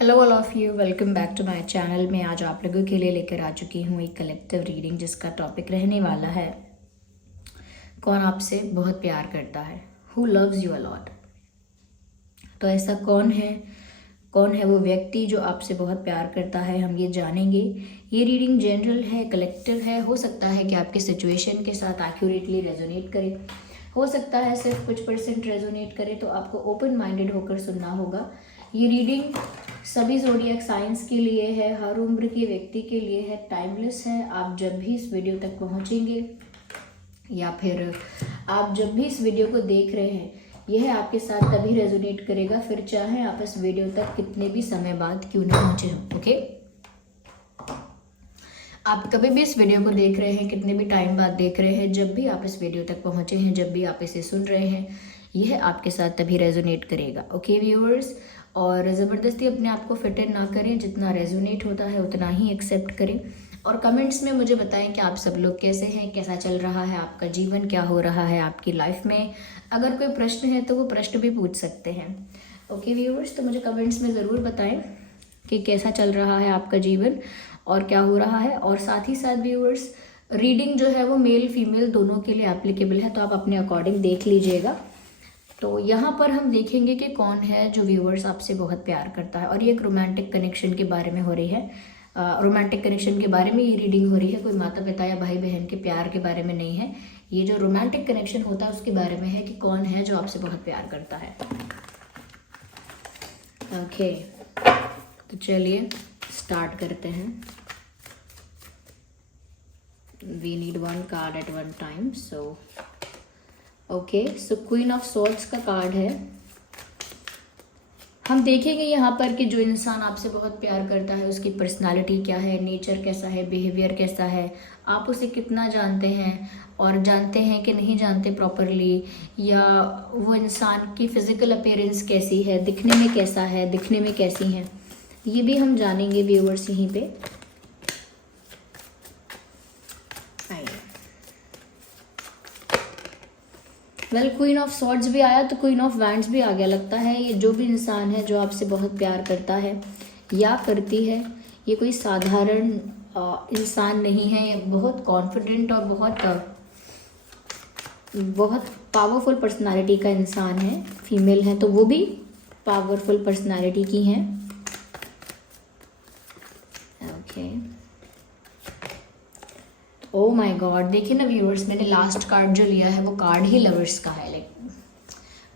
Hello all of you, welcome back to my channel. मैं आज आप लोगों के लिए लेकर आ चुकी हूँ एक कलेक्टिव रीडिंग जिसका टॉपिक रहने वाला है कौन आपसे बहुत प्यार करता है, who loves you a lot. तो ऐसा कौन है वो व्यक्ति जो आपसे बहुत प्यार करता है, हम ये जानेंगे। ये रीडिंग जनरल है, कलेक्टिव है। हो सकता है कि आपके सिचुएशन के साथ एक्यूरेटली रेजोनेट करे, हो सकता है सिर्फ कुछ % रेजोनेट करे, तो आपको ओपन माइंडेड होकर सुनना होगा। ये रीडिंग सभी ज़ोडिएक साइंस के लिए है, हर उम्र के व्यक्ति के लिए है, टाइमलेस है। आप जब भी इस वीडियो तक पहुंचेंगे या फिर आप जब भी इस वीडियो को देख रहे हैं, यह आपके साथ तभी रेजोनेट करेगा, फिर चाहे आप इस वीडियो तक कितने भी समय बाद क्यों नहीं पहुंचे हो। ओके, आप कभी भी इस वीडियो को देख रहे हैं, कितने भी टाइम बाद देख रहे हैं, जब भी आप इस वीडियो तक पहुंचे हैं, जब भी आप इसे सुन रहे हैं, यह आपके साथ तभी रेजोनेट करेगा। ओके व्यूअर्स, और ज़बरदस्ती अपने आप को फिट इन ना करें, जितना रेजोनेट होता है उतना ही एक्सेप्ट करें। और कमेंट्स में मुझे बताएं कि आप सब लोग कैसे हैं, कैसा चल रहा है आपका जीवन, क्या हो रहा है आपकी लाइफ में। अगर कोई प्रश्न है तो वो प्रश्न भी पूछ सकते हैं। ओके व्यूअर्स, तो मुझे कमेंट्स में ज़रूर बताएं कि कैसा चल रहा है आपका जीवन और क्या हो रहा है। और साथ ही साथ व्यूअर्स, रीडिंग जो है वो मेल फीमेल दोनों के लिए एप्लीकेबल है, तो आप अपने अकॉर्डिंग देख लीजिएगा। तो यहाँ पर हम देखेंगे कि कौन है जो व्यूअर्स आपसे बहुत प्यार करता है। और ये एक रोमांटिक कनेक्शन के बारे में हो रही है, रोमांटिक कनेक्शन के बारे में ये रीडिंग हो रही है। कोई माता पिता या भाई बहन के प्यार के बारे में नहीं है, ये जो रोमांटिक कनेक्शन होता है उसके बारे में है कि कौन है जो आपसे बहुत प्यार करता है। ओके, तो चलिए स्टार्ट करते हैं। We need one card at one time. Okay, so queen of swords का कार्ड है। हम देखेंगे यहाँ पर कि जो इंसान आपसे बहुत प्यार करता है उसकी पर्सनालिटी क्या है, नेचर कैसा है, बिहेवियर कैसा है, आप उसे कितना जानते हैं और जानते हैं कि नहीं जानते प्रॉपरली, या वो इंसान की फिजिकल अपीयरेंस कैसी है, दिखने में कैसा है, दिखने में कैसी हैं, ये भी हम जानेंगे व्यूअर्स यहीं पे। वेल, क्वीन ऑफ सॉर्ड्स भी आया तो क्वीन ऑफ वैंड्स भी आ गया। लगता है ये जो भी इंसान है जो आपसे बहुत प्यार करता है या करती है, ये कोई साधारण इंसान नहीं है। ये बहुत कॉन्फिडेंट और बहुत पावरफुल पर्सनालिटी का इंसान है। फीमेल है तो वो भी पावरफुल पर्सनालिटी की हैं। ओके, ओ माय गॉड, देखिए ना व्यूअर्स, मैंने लास्ट कार्ड जो लिया है वो कार्ड ही लवर्स का है।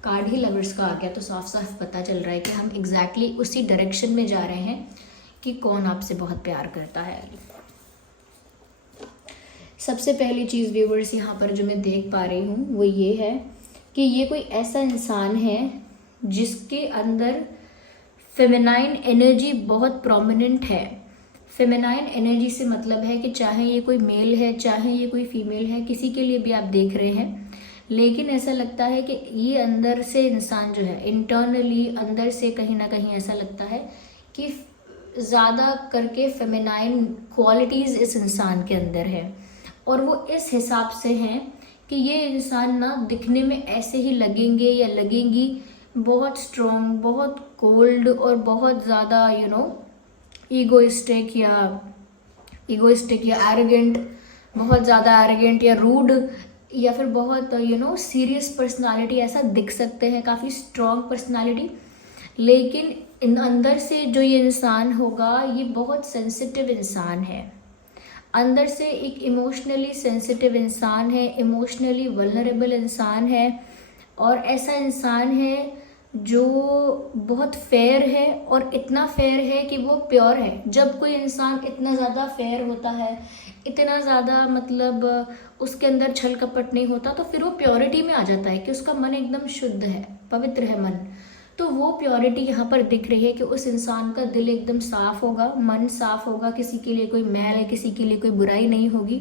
कार्ड ही लवर्स का आ गया, तो साफ साफ पता चल रहा है कि हम एग्जैक्टली उसी डायरेक्शन में जा रहे हैं कि कौन आपसे बहुत प्यार करता है। सबसे पहली चीज़ व्यूअर्स यहाँ पर जो मैं देख पा रही हूँ वो ये है कि ये कोई ऐसा इंसान है जिसके अंदर फेमिनाइन एनर्जी बहुत प्रोमिनेंट है। फेमिनाइन एनर्जी से मतलब है कि चाहे ये कोई मेल है, चाहे ये कोई फीमेल है, किसी के लिए भी आप देख रहे हैं, लेकिन ऐसा लगता है कि ये अंदर से इंसान जो है, इंटरनली अंदर से कहीं ना कहीं ऐसा लगता है कि ज़्यादा करके फेमिनाइन क्वालिटीज़ इस इंसान के अंदर है। और वो इस हिसाब से हैं कि ये इंसान ना दिखने में ऐसे ही लगेंगे या लगेंगी बहुत स्ट्रॉन्ग, बहुत कोल्ड और बहुत ज़्यादा ईगोइस्टिक या एरोगेंट, बहुत ज़्यादा एरोगेंट या रूड, या फिर बहुत सीरियस पर्सनालिटी, ऐसा दिख सकते हैं, काफ़ी स्ट्रॉन्ग पर्सनालिटी। लेकिन इन अंदर से जो ये इंसान होगा ये बहुत सेंसिटिव इंसान है, अंदर से एक इमोशनली सेंसिटिव इंसान है, इमोशनली वल्नरेबल इंसान है। और ऐसा इंसान है जो बहुत फेयर है, और इतना फेयर है कि वो प्योर है। जब कोई इंसान इतना ज़्यादा फेयर होता है, इतना ज़्यादा मतलब उसके अंदर छल कपट नहीं होता, तो फिर वो प्योरिटी में आ जाता है कि उसका मन एकदम शुद्ध है, पवित्र है मन। तो वो प्योरिटी यहाँ पर दिख रही है कि उस इंसान का दिल एकदम साफ होगा, मन साफ होगा, किसी के लिए कोई मैल, किसी के लिए कोई बुराई नहीं होगी।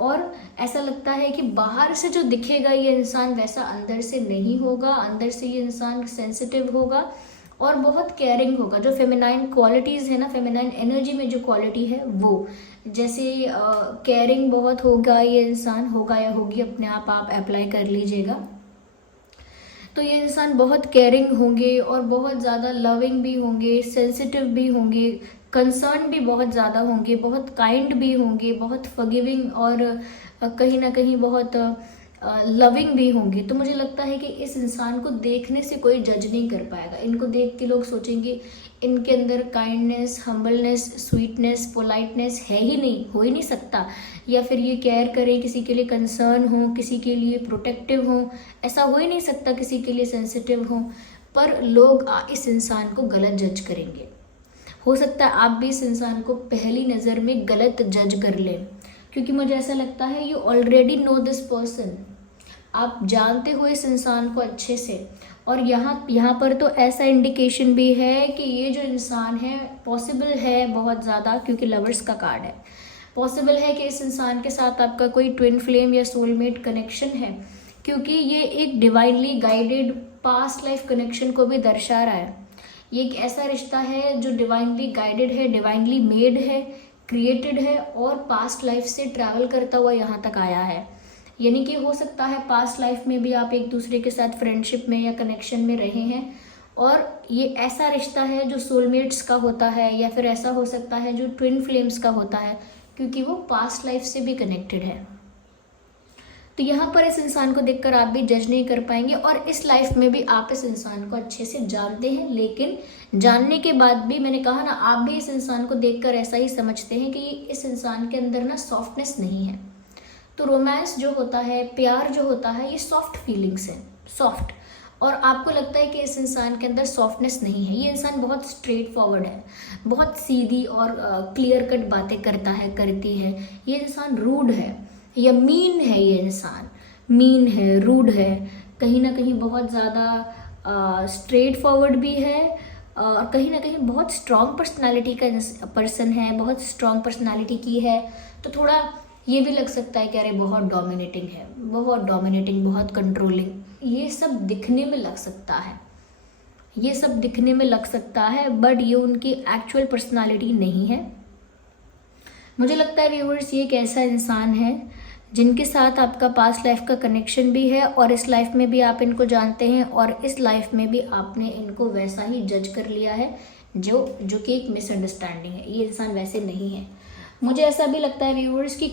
और ऐसा लगता है कि बाहर से जो दिखेगा ये इंसान वैसा अंदर से नहीं होगा। अंदर से ये इंसान सेंसिटिव होगा और बहुत केयरिंग होगा। जो फेमिनाइन क्वालिटीज़ है ना, फेमिनाइन एनर्जी में जो क्वालिटी है वो, जैसे केयरिंग बहुत होगा ये इंसान, होगा या होगी, अपने आप अप्लाई कर लीजिएगा। तो ये इंसान बहुत केयरिंग होंगे और बहुत ज़्यादा लविंग भी होंगे, सेंसिटिव भी होंगे, कंसर्न भी बहुत ज़्यादा होंगे, बहुत काइंड भी होंगे, बहुत फॉरगिविंग और कहीं ना कहीं बहुत लविंग भी होंगे। तो मुझे लगता है कि इस इंसान को देखने से कोई जज नहीं कर पाएगा। इनको देख के लोग सोचेंगे इनके अंदर काइंडनेस, हम्बलनेस, स्वीटनेस, पोलाइटनेस है ही नहीं, हो ही नहीं सकता। या फिर ये केयर करें, किसी के लिए कंसर्न हो, किसी के लिए प्रोटेक्टिव हो, ऐसा हो ही नहीं सकता, किसी के लिए सेंसिटिव हो। पर लोग इस इंसान को गलत जज करेंगे। हो सकता है आप भी इस इंसान को पहली नज़र में गलत जज कर लें, क्योंकि मुझे ऐसा लगता है you already know this person. आप जानते हो इस इंसान को अच्छे से। और यहाँ पर तो ऐसा इंडिकेशन भी है कि ये जो इंसान है, पॉसिबल है बहुत ज़्यादा, क्योंकि लवर्स का कार्ड है, पॉसिबल है कि इस इंसान के साथ आपका कोई ट्विन फ्लेम या सोलमेट कनेक्शन है, क्योंकि ये एक divinely guided past life connection को भी दर्शा रहा है। ये एक ऐसा रिश्ता है जो डिवाइनली गाइडेड है, डिवाइनली मेड है, क्रिएटेड है और पास्ट लाइफ से ट्रैवल करता हुआ यहाँ तक आया है। यानी कि हो सकता है पास्ट लाइफ में भी आप एक दूसरे के साथ फ्रेंडशिप में या कनेक्शन में रहे हैं, और ये ऐसा रिश्ता है जो सोलमेट्स का होता है, या फिर ऐसा हो सकता है जो ट्विन फ्लेम्स का होता है, क्योंकि वो पास्ट लाइफ से भी कनेक्टेड है। तो यहाँ पर इस इंसान को देखकर आप भी जज नहीं कर पाएंगे, और इस लाइफ में भी आप इस इंसान को अच्छे से जानते हैं। लेकिन जानने के बाद भी, मैंने कहा ना, आप भी इस इंसान को देखकर ऐसा ही समझते हैं कि इस इंसान के अंदर ना सॉफ्टनेस नहीं है। तो रोमांस जो होता है, प्यार जो होता है, ये सॉफ्ट फीलिंग्स है, सॉफ्ट। और आपको लगता है कि इस इंसान के अंदर सॉफ्टनेस नहीं है। ये इंसान बहुत स्ट्रेट फॉरवर्ड है, बहुत सीधी और क्लियर कट बातें करता है, करती है। ये इंसान रूड है या मीन है, ये इंसान मीन है, रूड है, कहीं ना कहीं बहुत ज़्यादा स्ट्रेट फॉरवर्ड भी है, और कहीं ना कहीं बहुत स्ट्रॉन्ग पर्सनालिटी का पर्सन है, बहुत स्ट्रॉन्ग पर्सनालिटी की है। तो थोड़ा ये भी लग सकता है कि अरे बहुत डोमिनेटिंग है, बहुत डोमिनेटिंग, बहुत कंट्रोलिंग, ये सब दिखने में लग सकता है, ये सब दिखने में लग सकता है, बट ये उनकी एक्चुअल पर्सनालिटी नहीं है। मुझे लगता है व्यूअर्स, ये एक ऐसा इंसान है जिनके साथ आपका पास्ट लाइफ का कनेक्शन भी है, और इस लाइफ में भी आप इनको जानते हैं, और इस लाइफ में भी आपने इनको वैसा ही जज कर लिया है जो कि एक मिसअंडरस्टैंडिंग है। ये इंसान वैसे नहीं है। मुझे ऐसा भी लगता है व्यूअर्स कि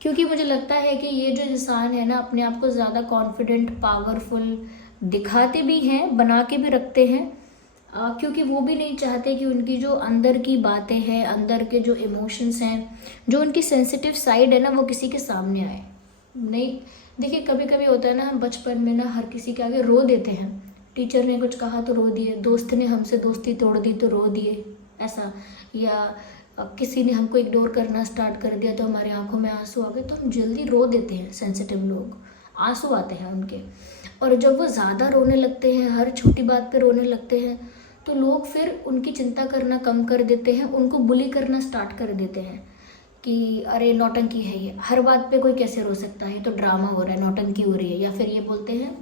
क्योंकि मुझे लगता है कि ये जो इंसान है ना, अपने आप को ज़्यादा कॉन्फिडेंट, पावरफुल दिखाते भी हैं, बना के भी रखते हैं, क्योंकि वो भी नहीं चाहते कि उनकी जो अंदर की बातें हैं, अंदर के जो इमोशंस हैं, जो उनकी सेंसिटिव साइड है ना, वो किसी के सामने आए। नहीं, देखिए कभी कभी होता है ना, हम बचपन में ना हर किसी के आगे रो देते हैं। टीचर ने कुछ कहा तो रो दिए, दोस्त ने हमसे दोस्ती तोड़ दी तो रो दिए, ऐसा। या किसी ने हमको इग्नोर करना स्टार्ट कर दिया तो हमारी आंखों में आंसू आ गए, तो हम जल्दी रो देते हैं। सेंसिटिव लोग, आंसू आते हैं उनके। और जब वो ज़्यादा रोने लगते हैं, हर छोटी बात पे रोने लगते हैं, तो लोग फिर उनकी चिंता करना कम कर देते हैं, उनको बुली करना स्टार्ट कर देते हैं कि अरे नौटंकी है ये, हर बात पे कोई कैसे रो सकता है, तो ड्रामा हो रहा है, नौटंकी हो रही है। या फिर ये बोलते हैं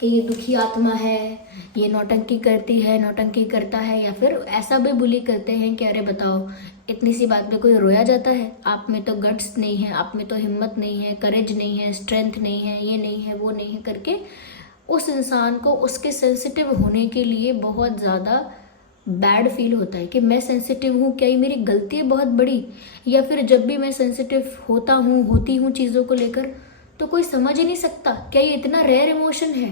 कि ये दुखी आत्मा है, ये नौटंकी करती है, नौटंकी करता है। या फिर ऐसा भी बुली करते हैं कि अरे बताओ, इतनी सी बात पे कोई रोया जाता है, आप में तो गट्स नहीं है, आप में तो हिम्मत नहीं है, करेज नहीं है, स्ट्रेंथ नहीं है, ये नहीं है, वो नहीं है करके उस इंसान को उसके सेंसिटिव होने के लिए बहुत ज़्यादा बैड फील होता है कि मैं सेंसिटिव हूँ, क्या ये मेरी गलती है बहुत बड़ी। या फिर जब भी मैं सेंसिटिव होती हूँ चीज़ों को लेकर, तो कोई समझ ही नहीं सकता, क्या ये इतना रेयर इमोशन है,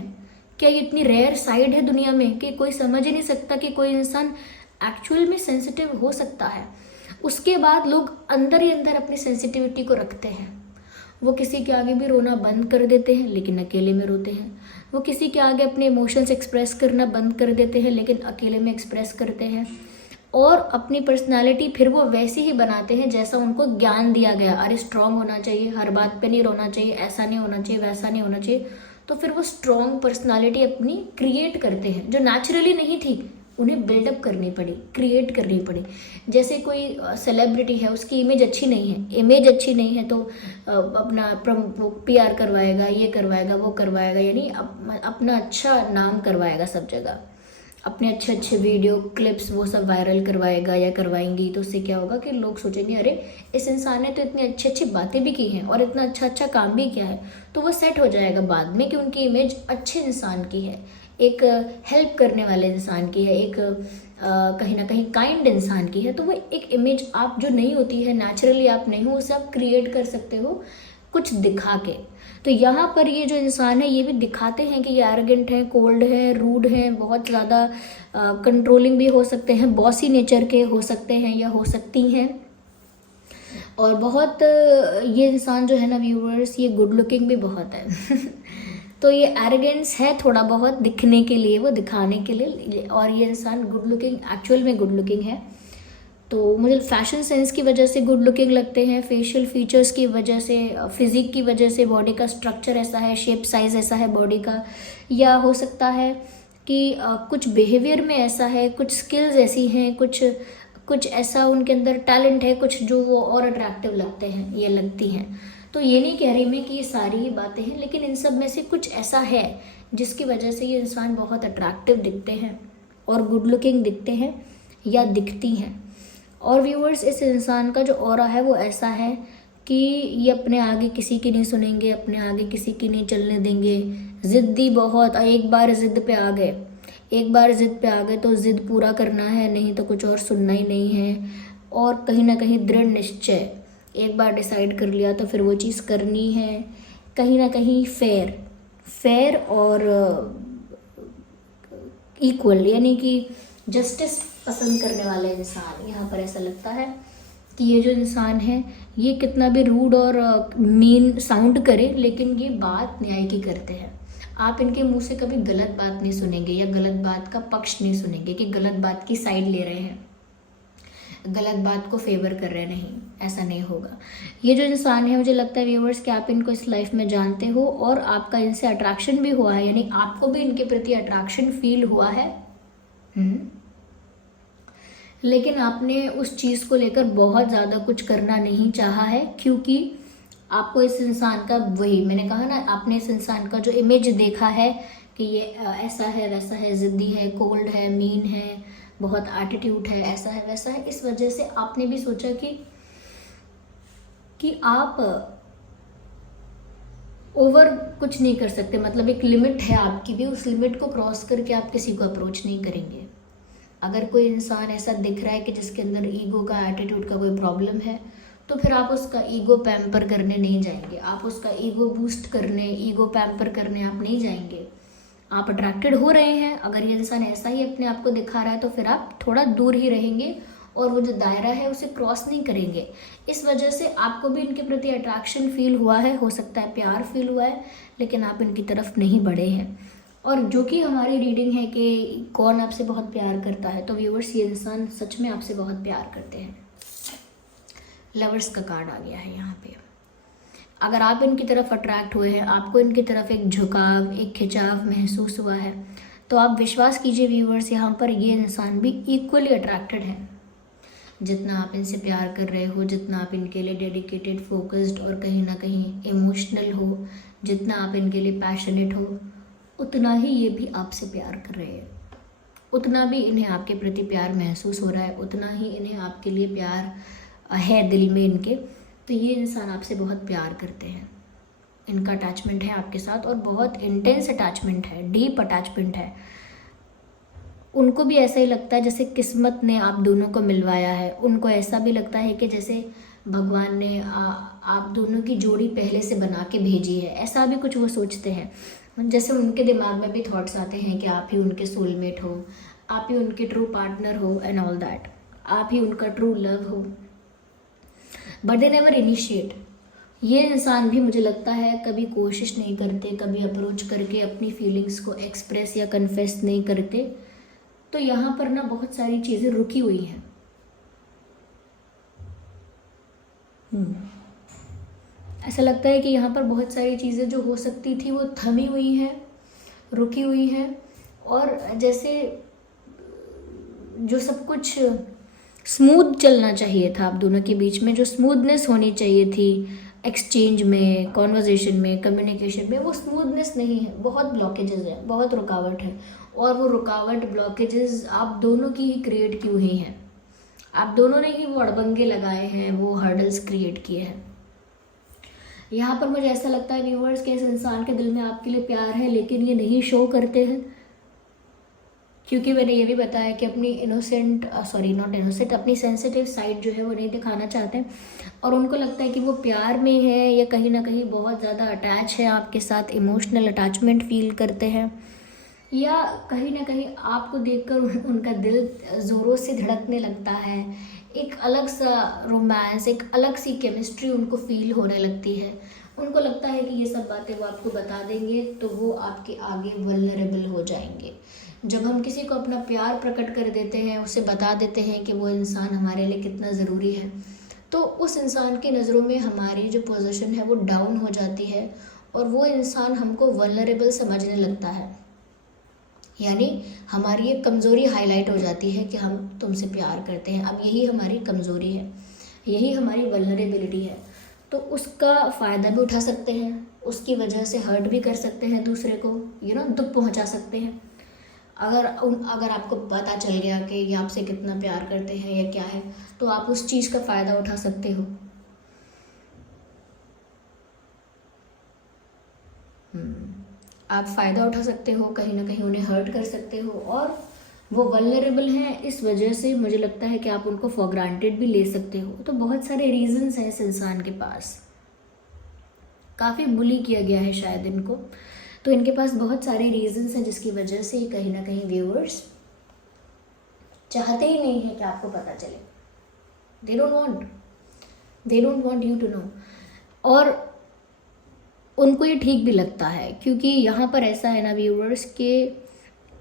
क्या ये इतनी रेयर साइड है दुनिया में कि कोई समझ ही नहीं सकता कि कोई इंसान एक्चुअल में सेंसिटिव हो सकता है। उसके बाद लोग अंदर ही अंदर अपनी सेंसिटिविटी को रखते हैं। वो किसी के आगे भी रोना बंद कर देते हैं, लेकिन अकेले में रोते हैं। वो किसी के आगे अपने इमोशंस एक्सप्रेस करना बंद कर देते हैं, लेकिन अकेले में एक्सप्रेस करते हैं। और अपनी पर्सनालिटी फिर वो वैसी ही बनाते हैं जैसा उनको ज्ञान दिया गया। अरे स्ट्रांग होना चाहिए, हर बात पे नहीं रोना चाहिए, ऐसा नहीं होना चाहिए, वैसा नहीं होना चाहिए। तो फिर वो स्ट्रांग पर्सनालिटी अपनी क्रिएट करते हैं, जो नेचुरली नहीं थी, उन्हें बिल्डअप करनी पड़ी, क्रिएट करनी पड़ी। जैसे कोई सेलिब्रिटी है, उसकी इमेज अच्छी नहीं है, इमेज अच्छी नहीं है तो अपना PR करवाएगा, ये करवाएगा, वो करवाएगा, यानी अपना अच्छा नाम करवाएगा सब जगह। अपने अच्छे अच्छे वीडियो क्लिप्स वो सब वायरल करवाएगा या करवाएंगी, तो उससे क्या होगा कि लोग सोचेंगे अरे इस इंसान ने तो इतनी अच्छी अच्छी बातें भी की हैं और इतना अच्छा अच्छा काम भी किया है, तो वो सेट हो जाएगा बाद में कि उनकी इमेज अच्छे इंसान की है, एक हेल्प करने वाले इंसान की है, एक कहीं ना कहीं काइंड इंसान की है। तो वो एक इमेज आप जो नहीं होती है, नेचुरली आप नहीं हो, उसे आप क्रिएट कर सकते हो कुछ दिखा के। तो यहाँ पर ये जो इंसान है ये भी दिखाते हैं कि ये एरोगेंट है, कोल्ड है, रूड है, बहुत ज़्यादा कंट्रोलिंग भी हो सकते हैं, बॉसी नेचर के हो सकते हैं या हो सकती हैं। और बहुत ये इंसान जो है ना व्यूअर्स, ये गुड लुकिंग भी बहुत है तो ये एरोगेंस है थोड़ा बहुत दिखने के लिए, वो दिखाने के लिए, और ये इंसान गुड लुकिंग, एक्चुअल में गुड लुकिंग है। तो मुझे फैशन सेंस की वजह से गुड लुकिंग लगते हैं, फेशियल फीचर्स की वजह से, फिजिक की वजह से, बॉडी का स्ट्रक्चर ऐसा है, शेप साइज़ ऐसा है बॉडी का, या हो सकता है कि कुछ बिहेवियर में ऐसा है, कुछ स्किल्स ऐसी हैं, कुछ ऐसा उनके अंदर टैलेंट है, कुछ जो वो और अट्रैक्टिव लगते हैं या लगती हैं। तो ये नहीं कह रही मैं कि ये सारी ही बातें हैं, लेकिन इन सब में से कुछ ऐसा है जिसकी वजह से ये इंसान बहुत अट्रैक्टिव दिखते हैं और गुड लुकिंग दिखते हैं या दिखती हैं। और व्यूअर्स, इस इंसान का जो ऑरा है वो ऐसा है कि ये अपने आगे किसी की नहीं सुनेंगे, अपने आगे किसी की नहीं चलने देंगे, ज़िद्दी बहुत, एक बार ज़िद पे आ गए तो ज़िद पूरा करना है, नहीं तो कुछ और सुनना ही नहीं है। और कहीं ना कहीं दृढ़ निश्चय, एक बार डिसाइड कर लिया तो फिर वो चीज़ करनी है। कहीं ना कहीं फेयर और इक्वल, यानी कि जस्टिस पसंद करने वाले इंसान। यहाँ पर ऐसा लगता है कि ये जो इंसान है ये कितना भी रूड और मीन साउंड करे, लेकिन ये बात न्याय की करते हैं। आप इनके मुंह से कभी गलत बात नहीं सुनेंगे या गलत बात का पक्ष नहीं सुनेंगे कि गलत बात की साइड ले रहे हैं, गलत बात को फेवर कर रहे, नहीं, ऐसा नहीं होगा। ये जो इंसान है, मुझे लगता है व्यूअर्स कि आप इनको इस लाइफ में जानते हो और आपका इनसे अट्रैक्शन भी हुआ है, यानी आपको भी इनके प्रति अट्रैक्शन फील हुआ है। लेकिन आपने उस चीज़ को लेकर बहुत ज़्यादा कुछ करना नहीं चाहा है, क्योंकि आपको इस इंसान का, वही मैंने कहा ना, आपने इस इंसान का जो इमेज देखा है कि ये ऐसा है, वैसा है, ज़िद्दी है, कोल्ड है, मीन है, बहुत एटीट्यूड है, ऐसा है, वैसा है, इस वजह से आपने भी सोचा कि आप ओवर कुछ नहीं कर सकते, मतलब एक लिमिट है आपकी भी, उस लिमिट को क्रॉस करके आप किसी को अप्रोच नहीं करेंगे। अगर कोई इंसान ऐसा दिख रहा है कि जिसके अंदर ईगो का, एटीट्यूड का कोई प्रॉब्लम है, तो फिर आप उसका ईगो पैम्पर करने नहीं जाएंगे, आप उसका ईगो बूस्ट करने, ईगो पैम्पर करने आप नहीं जाएंगे। आप अट्रैक्टेड हो रहे हैं, अगर ये इंसान ऐसा ही अपने आप को दिखा रहा है तो फिर आप थोड़ा दूर ही रहेंगे और वो जो दायरा है उसे क्रॉस नहीं करेंगे। इस वजह से आपको भी इनके प्रति अट्रैक्शन फील हुआ है, हो सकता है प्यार फील हुआ है, लेकिन आप इनकी तरफ नहीं बढ़े हैं। और जो कि हमारी रीडिंग है कि कौन आपसे बहुत प्यार करता है, तो व्यूअर्स ये इंसान सच में आपसे बहुत प्यार करते हैं। लवर्स का कार्ड आ गया है यहाँ पे। अगर आप इनकी तरफ अट्रैक्ट हुए हैं, आपको इनकी तरफ एक झुकाव, एक खिंचाव महसूस हुआ है, तो आप विश्वास कीजिए व्यूअर्स, यहाँ पर ये इंसान भी इक्वली अट्रैक्टेड है। जितना आप इनसे प्यार कर रहे हो, जितना आप इनके लिए डेडिकेटेड, फोकस्ड और कहीं ना कहीं इमोशनल हो, जितना आप इनके लिए पैशनेट हो, उतना ही ये भी आपसे प्यार कर रहे हैं, उतना भी इन्हें आपके प्रति प्यार महसूस हो रहा है, उतना ही इन्हें आपके लिए प्यार है दिल में इनके। तो ये इंसान आपसे बहुत प्यार करते हैं, इनका अटैचमेंट है आपके साथ और बहुत इंटेंस अटैचमेंट है, डीप अटैचमेंट है। उनको भी ऐसा ही लगता है जैसे किस्मत ने आप दोनों को मिलवाया है। उनको ऐसा भी लगता है कि जैसे भगवान ने आप दोनों की जोड़ी पहले से बना के भेजी है, ऐसा भी कुछ वो सोचते हैं। जैसे उनके दिमाग में भी थॉट्स आते हैं कि आप ही उनके सोलमेट हो, आप ही उनके ट्रू पार्टनर हो एंड ऑल दैट, आप ही उनका ट्रू लव हो, बट दे नेवर इनिशिएट। ये इंसान भी मुझे लगता है कभी कोशिश नहीं करते, कभी अप्रोच करके अपनी फीलिंग्स को एक्सप्रेस या कन्फेस नहीं करते। तो यहाँ पर ना बहुत सारी चीज़ें रुकी हुई हैं। ऐसा लगता है कि यहाँ पर बहुत सारी चीज़ें जो हो सकती थी वो थमी हुई हैं, रुकी हुई हैं, और जैसे जो सब कुछ स्मूथ चलना चाहिए था आप दोनों के बीच में, जो स्मूथनेस होनी चाहिए थी एक्सचेंज में, कॉन्वर्जेशन में, कम्युनिकेशन में, वो स्मूथनेस नहीं है, बहुत ब्लॉकेजेस है, बहुत रुकावट है। और वो रुकावट ब्लॉकेजेस आप दोनों की ही क्रिएट की हुई हैं। आप दोनों ने ही वो अड़बंगे लगाए हैं, वो हर्डल्स क्रिएट किए हैं। यहाँ पर मुझे ऐसा लगता है व्यूवर्स कि इस इंसान के दिल में आपके लिए प्यार है, लेकिन ये नहीं शो करते हैं, क्योंकि मैंने ये भी बताया कि अपनी अपनी सेंसिटिव साइड जो है वो नहीं दिखाना चाहते हैं, और उनको लगता है कि वो प्यार में है या कहीं ना कहीं बहुत ज़्यादा अटैच है आपके साथ, इमोशनल अटैचमेंट फील करते हैं, या कहीं ना कहीं आपको देखकर उनका दिल ज़ोरों से धड़कने लगता है। एक अलग सा रोमांस, एक अलग सी केमिस्ट्री उनको फील होने लगती है। उनको लगता है कि ये सब बातें वो आपको बता देंगे तो वो आपके आगे वल्नरेबल हो जाएंगे। जब हम किसी को अपना प्यार प्रकट कर देते हैं, उसे बता देते हैं कि वो इंसान हमारे लिए कितना ज़रूरी है, तो उस इंसान की नज़रों में हमारी जो पोजीशन है वो डाउन हो जाती है, और वो इंसान हमको वल्नरेबल समझने लगता है। यानी हमारी एक कमज़ोरी हाईलाइट हो जाती है कि हम तुमसे प्यार करते हैं। अब यही हमारी कमज़ोरी है, यही हमारी वल्नरेबिलिटी है। तो उसका फ़ायदा भी उठा सकते हैं, उसकी वजह से हर्ट भी कर सकते हैं दूसरे को, दुख पहुंचा सकते हैं। अगर आपको पता चल गया कि ये आपसे कितना प्यार करते हैं या क्या है, तो आप उस चीज़ का फ़ायदा उठा सकते हो। आप फ़ायदा उठा सकते हो, कहीं ना कहीं उन्हें हर्ट कर सकते हो, और वो वल्नरेबल हैं, इस वजह से मुझे लगता है कि आप उनको फॉर ग्रांटेड भी ले सकते हो। तो बहुत सारे रीजंस हैं इस इंसान के पास, काफ़ी बुली किया गया है शायद इनको, तो इनके पास बहुत सारे रीजंस हैं जिसकी वजह से ये कहीं ना कहीं व्यूअर्स चाहते ही नहीं है कि आपको पता चले। They don't want you to know, और उनको ये ठीक भी लगता है, क्योंकि यहाँ पर ऐसा है ना व्यूअर्स कि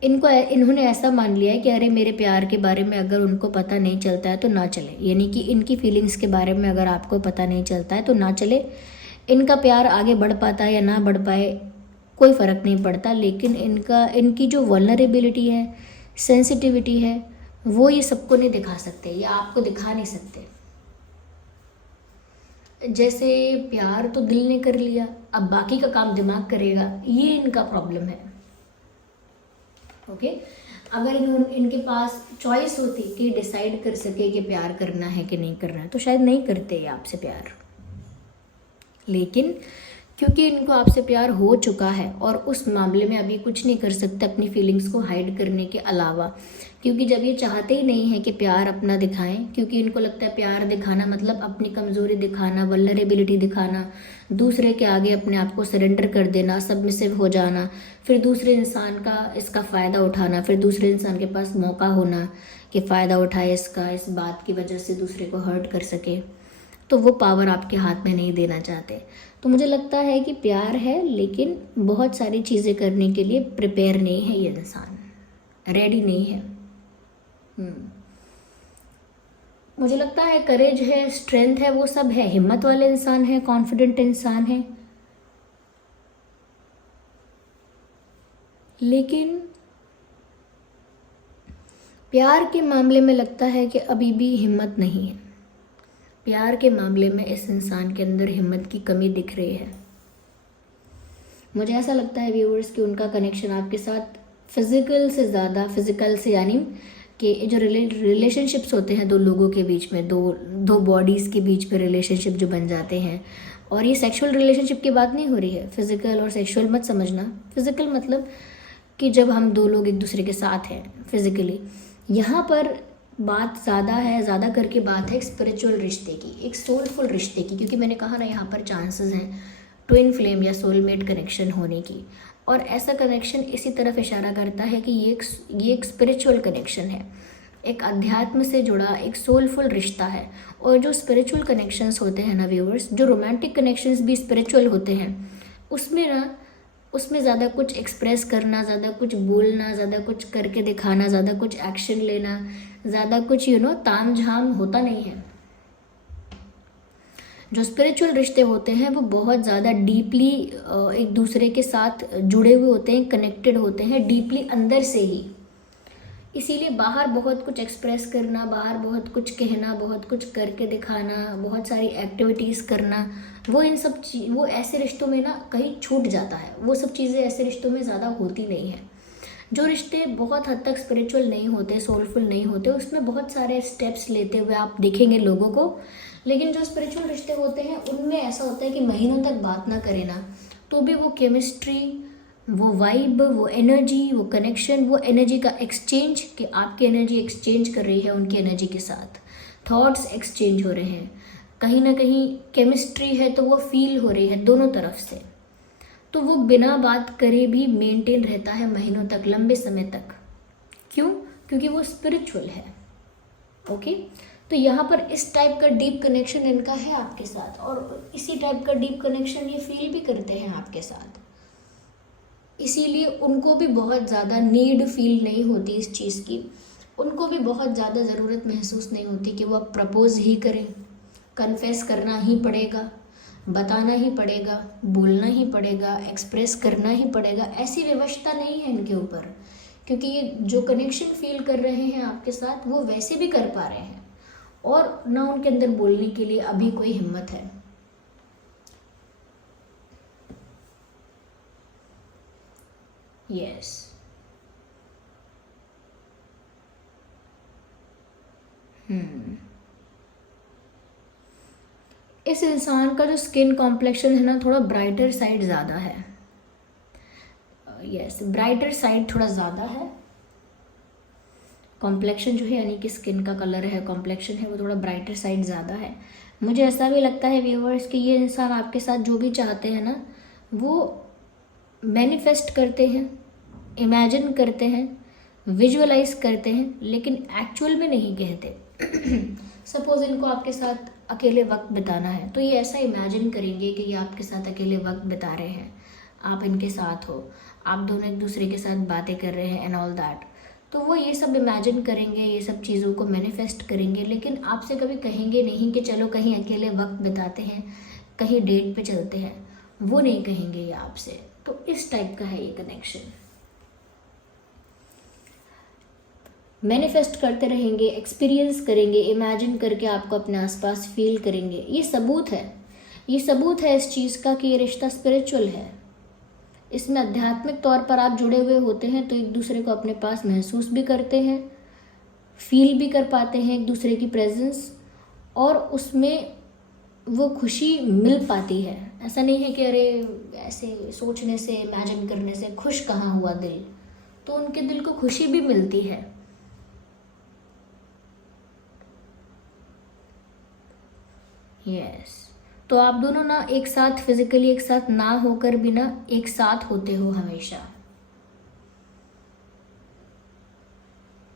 इन्होंने ऐसा मान लिया है कि अरे मेरे प्यार के बारे में अगर उनको पता नहीं चलता है तो ना चले, यानी कि इनकी फीलिंग्स के बारे में अगर आपको पता नहीं चलता है तो ना चले। इनका प्यार आगे बढ़ पाता है या ना बढ़ पाए कोई फ़र्क नहीं पड़ता, लेकिन इनकी जो वल्नरेबिलिटी है, सेंसिटिविटी है, वो ये सबको नहीं दिखा सकते, या आपको दिखा नहीं सकते। जैसे प्यार तो दिल ने कर लिया, अब बाकी का काम दिमाग करेगा, ये इनका प्रॉब्लम है। ओके, अगर इनके पास चॉइस होती कि डिसाइड कर सके कि प्यार करना है कि नहीं करना है, तो शायद नहीं करते ये आपसे प्यार। लेकिन क्योंकि इनको आपसे प्यार हो चुका है और उस मामले में अभी कुछ नहीं कर सकते अपनी फीलिंग्स को हाइड करने के अलावा, क्योंकि जब ये चाहते ही नहीं है कि प्यार अपना दिखाएं, क्योंकि इनको लगता है प्यार दिखाना मतलब अपनी कमज़ोरी दिखाना, वल्नरेबिलिटी दिखाना, दूसरे के आगे अपने आप को सरेंडर कर देना, सबमिसिव हो जाना, फिर दूसरे इंसान का इसका फ़ायदा उठाना, फिर दूसरे इंसान के पास मौका होना कि फ़ायदा उठाए इसका, इस बात की वजह से दूसरे को हर्ट कर सके, तो वो पावर आपके हाथ में नहीं देना चाहते। तो मुझे लगता है कि प्यार है, लेकिन बहुत सारी चीज़ें करने के लिए प्रिपेयर नहीं है ये इंसान, रेडी नहीं है। मुझे लगता है करेज है, स्ट्रेंथ है, वो सब है, हिम्मत वाले इंसान है, कॉन्फिडेंट इंसान है, लेकिन प्यार के मामले में लगता है कि अभी भी हिम्मत नहीं है। प्यार के मामले में इस इंसान के अंदर हिम्मत की कमी दिख रही है। मुझे ऐसा लगता है व्यूअर्स कि उनका कनेक्शन आपके साथ फिजिकल से ज़्यादा, फिजिकल से यानी कि जो रिलेशनशिप्स होते हैं दो लोगों के बीच में, दो बॉडीज़ के बीच में रिलेशनशिप जो बन जाते हैं, और ये सेक्सुअल रिलेशनशिप की बात नहीं हो रही है, फिजिकल और सेक्सुअल मत समझना। फिजिकल मतलब कि जब हम दो लोग एक दूसरे के साथ हैं फिजिकली, यहाँ पर बात ज़्यादा करके बात है एक स्पिरिचुअल रिश्ते की, एक सोलफुल रिश्ते की, क्योंकि मैंने कहा ना यहाँ पर चांसेस हैं ट्विन फ्लेम या सोलमेट कनेक्शन होने की, और ऐसा कनेक्शन इसी तरफ इशारा करता है कि ये एक स्पिरिचुअल कनेक्शन है, एक अध्यात्म से जुड़ा एक सोलफुल रिश्ता है। और जो स्पिरिचुअल कनेक्शंस होते हैं ना व्यूअर्स, जो रोमांटिक कनेक्शंस भी स्पिरिचुअल होते हैं, उसमें ज़्यादा कुछ एक्सप्रेस करना, ज़्यादा कुछ बोलना, ज़्यादा कुछ करके दिखाना, ज़्यादा कुछ एक्शन लेना, ज़्यादा कुछ ताम झाम होता नहीं है। जो स्पिरिचुअल रिश्ते होते हैं वो बहुत ज़्यादा डीपली एक दूसरे के साथ जुड़े हुए होते हैं, कनेक्टेड होते हैं डीपली अंदर से ही। इसीलिए बाहर बहुत कुछ एक्सप्रेस करना, बाहर बहुत कुछ कहना, बहुत कुछ करके दिखाना, बहुत सारी एक्टिविटीज़ करना, वो ऐसे रिश्तों में ना कहीं छूट जाता है। वो सब चीज़ें ऐसे रिश्तों में ज़्यादा होती नहीं है। जो रिश्ते बहुत हद तक स्पिरिचुअल नहीं होते, सोलफुल नहीं होते, उसमें बहुत सारे स्टेप्स लेते हुए आप देखेंगे लोगों को। लेकिन जो स्पिरिचुअल रिश्ते होते हैं उनमें ऐसा होता है कि महीनों तक बात ना करें ना, तो भी वो केमिस्ट्री, वो वाइब, वो एनर्जी, वो कनेक्शन, वो एनर्जी का एक्सचेंज, कि आपकी एनर्जी एक्सचेंज कर रही है उनकी एनर्जी के साथ, थॉट्स एक्सचेंज हो रहे हैं, कहीं ना कहीं केमिस्ट्री है तो वो फील हो रही है दोनों तरफ से, तो वो बिना बात करे भी मेंटेन रहता है महीनों तक, लंबे समय तक। क्यों? क्योंकि वो स्पिरिचुअल है। ओके, तो यहाँ पर इस टाइप का डीप कनेक्शन इनका है आपके साथ, और इसी टाइप का डीप कनेक्शन ये फील भी करते हैं आपके साथ। इसीलिए उनको भी बहुत ज़्यादा नीड फील नहीं होती इस चीज़ की, उनको भी बहुत ज़्यादा ज़रूरत महसूस नहीं होती कि वो अब प्रपोज ही करें। कन्फेस करना ही पड़ेगा, बताना ही पड़ेगा, बोलना ही पड़ेगा, एक्सप्रेस करना ही पड़ेगा, ऐसी व्यवस्था नहीं है इनके ऊपर। क्योंकि ये जो कनेक्शन फील कर रहे हैं आपके साथ वो वैसे भी कर पा रहे हैं, और ना उनके अंदर बोलने के लिए अभी कोई हिम्मत है। यस, इस इंसान का जो स्किन कॉम्प्लेक्शन है ना, थोड़ा ब्राइटर साइड ज़्यादा है। यस, ब्राइटर साइड थोड़ा ज़्यादा है। कॉम्प्लेक्शन जो है, यानी कि स्किन का कलर है, कॉम्प्लेक्शन है, वो थोड़ा ब्राइटर साइड ज़्यादा है। मुझे ऐसा भी लगता है व्यूअर्स कि ये इंसान आपके साथ जो भी चाहते हैं ना, वो मैनिफेस्ट करते हैं, इमेजिन करते हैं, विजुअलाइज करते हैं, लेकिन एक्चुअल में नहीं कहते। सपोज इनको आपके साथ अकेले वक्त बिताना है, तो ये ऐसा इमेजिन करेंगे कि ये आपके साथ अकेले वक्त बिता रहे हैं, आप इनके साथ हो, आप दोनों एक दूसरे के साथ बातें कर रहे हैं एंड ऑल दैट। तो वो ये सब इमेजिन करेंगे, ये सब चीज़ों को मैनिफेस्ट करेंगे, लेकिन आपसे कभी कहेंगे नहीं कि चलो कहीं अकेले वक्त बिताते हैं, कहीं डेट पे चलते हैं, वो नहीं कहेंगे ये आपसे। तो इस टाइप का है ये कनेक्शन। मैनिफेस्ट करते रहेंगे, एक्सपीरियंस करेंगे, इमेजिन करके आपको अपने आसपास फील करेंगे। ये सबूत है, ये सबूत है इस चीज़ का कि ये रिश्ता स्पिरिचुअल है। इसमें आध्यात्मिक तौर पर आप जुड़े हुए होते हैं तो एक दूसरे को अपने पास महसूस भी करते हैं, फील भी कर पाते हैं एक दूसरे की प्रेजेंस, और उसमें वो खुशी मिल पाती है। ऐसा नहीं है कि अरे ऐसे सोचने से, इमेजिन करने से खुश कहाँ हुआ दिल, तो उनके दिल को खुशी भी मिलती है। यस, तो आप दोनों ना एक साथ फिजिकली एक साथ ना होकर भी ना एक साथ होते हो हमेशा।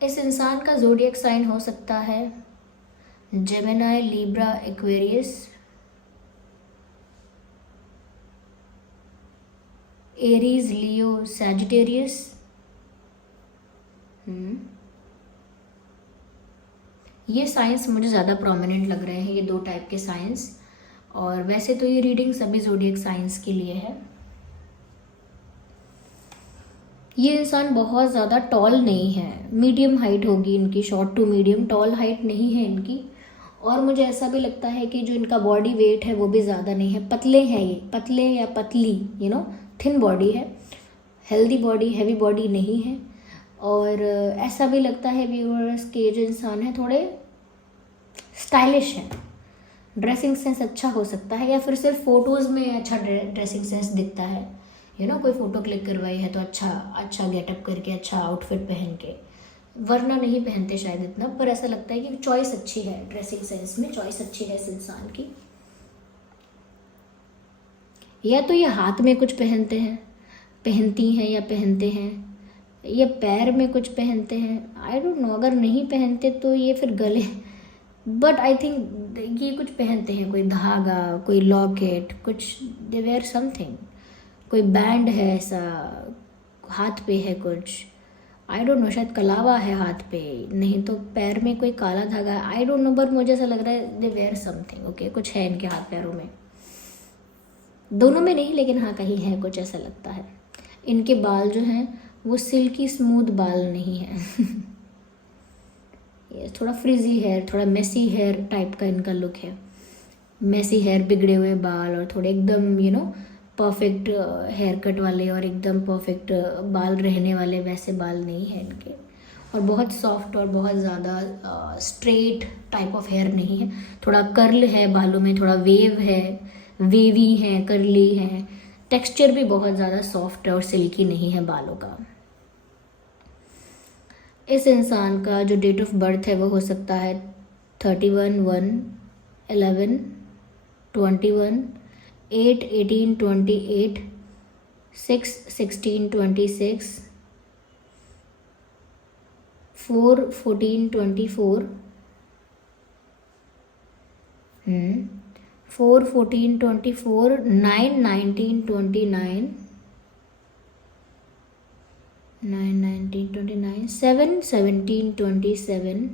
इस इंसान का ज़ोडिएक साइन हो सकता है जेमिनी, लिब्रा, एक्वेरियस, एरीज, लियो, सैजिटेरियस। ये साइंस मुझे ज़्यादा प्रोमिनेंट लग रहे हैं, ये दो टाइप के साइंस। और वैसे तो ये रीडिंग सभी ज़ोडिएक साइंस के लिए है। ये इंसान बहुत ज़्यादा टॉल नहीं है, मीडियम हाइट होगी इनकी, short to medium, tall height नहीं है इनकी। और मुझे ऐसा भी लगता है कि जो इनका बॉडी वेट है वो भी ज़्यादा नहीं है, पतले हैं ये, पतले या पतली, थिन बॉडी है, हेल्दी बॉडी, हैवी बॉडी नहीं है। और ऐसा भी लगता है व्यूअर्स के जो इंसान है थोड़े स्टाइलिश है, ड्रेसिंग सेंस अच्छा हो सकता है, या फिर सिर्फ फोटोज़ में अच्छा ड्रेसिंग सेंस दिखता है। कोई फ़ोटो क्लिक करवाई है तो अच्छा गेटअप करके, अच्छा आउटफिट पहन के, वरना नहीं पहनते शायद इतना, पर ऐसा लगता है कि चॉइस अच्छी है, ड्रेसिंग सेंस में चॉइस अच्छी है इस इंसान की। या तो ये हाथ में कुछ पहनते हैं, पहनती हैं या पहनते हैं, ये पैर में कुछ पहनते हैं, आई डोंट नो। अगर नहीं पहनते तो ये फिर गले, बट आई थिंक ये कुछ पहनते हैं, कोई धागा, कोई लॉकेट, कुछ, दे वेयर समथिंग, कोई बैंड है ऐसा, हाथ पे है कुछ, आई डोंट नो, शायद कलावा है हाथ पे, नहीं तो पैर में कोई काला धागा, आई डोंट नो, बट मुझे ऐसा लग रहा है दे वेयर समथिंग। ओके, कुछ है इनके हाथ पैरों में, दोनों में नहीं लेकिन हाँ कहीं है कुछ, ऐसा लगता है। इनके बाल जो हैं वो सिल्की स्मूथ बाल नहीं है। ये थोड़ा फ्रिजी हेयर, थोड़ा मेसी हेयर टाइप का इनका लुक है, मेसी हेयर, बिगड़े हुए बाल, और थोड़े एकदम परफेक्ट हेयर कट वाले और एकदम परफेक्ट बाल रहने वाले वैसे बाल नहीं है इनके, और बहुत सॉफ्ट और बहुत ज़्यादा स्ट्रेट टाइप ऑफ हेयर नहीं है, थोड़ा कर्ल है बालों में, थोड़ा वेव है, वेवी है, कर्ली है, टेक्सचर भी बहुत ज़्यादा सॉफ्ट है और सिल्की नहीं है बालों का। इस इंसान का जो डेट ऑफ बर्थ है वो हो सकता है 31/1/11, 21, 8/18/28, 6/16/26, 4/14/24, 4/14/24, 9/19/29, 9/19/29, 7/17/27,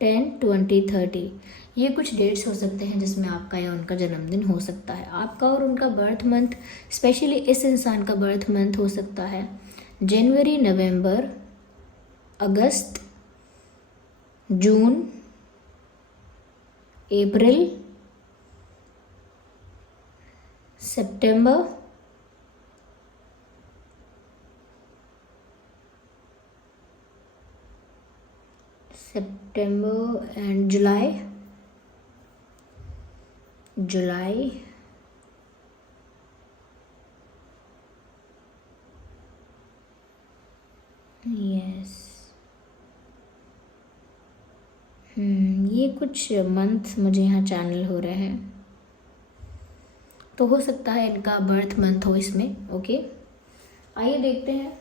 10/20/30। ये कुछ डेट्स हो सकते हैं जिसमें आपका या उनका जन्मदिन हो सकता है। आपका और उनका बर्थ मंथ, स्पेशली इस इंसान का बर्थ मंथ हो सकता है जनवरी, नवंबर, अगस्त, जून, अप्रैल, सितंबर, एंड जुलाई, यस। ये कुछ मंथ मुझे यहाँ चैनल हो रहे हैं, तो हो सकता है इनका बर्थ मंथ हो इसमें। ओके, आइए देखते हैं।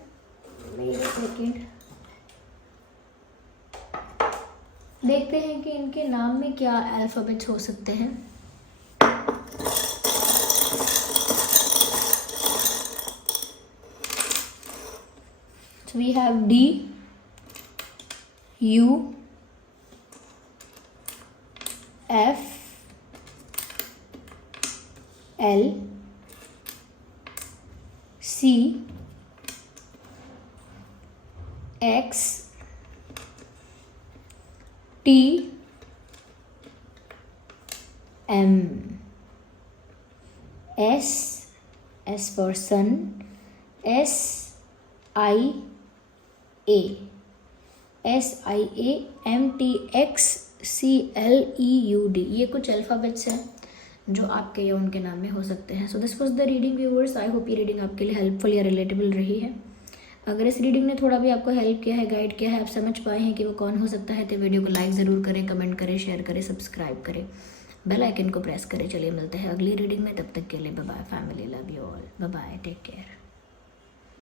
वेट अ सेकेंड, देखते हैं कि इनके नाम में क्या अल्फ़ाबेट्स हो सकते हैं। So we have D, U, F, L, C, X, T, M, S for sun, S, I, A, M, T, X, C, L, E, U, D। ये कुछ अल्फ़ाबेट्स हैं जो आपके या उनके नाम में हो सकते हैं। So this was the reading viewers. I hope ये रीडिंग आपके लिए हेल्पफुल या रिलेटेबल रही है। अगर इस रीडिंग ने थोड़ा भी आपको हेल्प किया है, गाइड किया है, आप समझ पाए हैं कि वो कौन हो सकता है, तो वीडियो को लाइक ज़रूर करें, कमेंट करें, शेयर करें, सब्सक्राइब करें, बेल आइकन को प्रेस करें। चलिए मिलते हैं अगली रीडिंग में, तब तक के लिए bye bye family, love you all, bye bye, take care.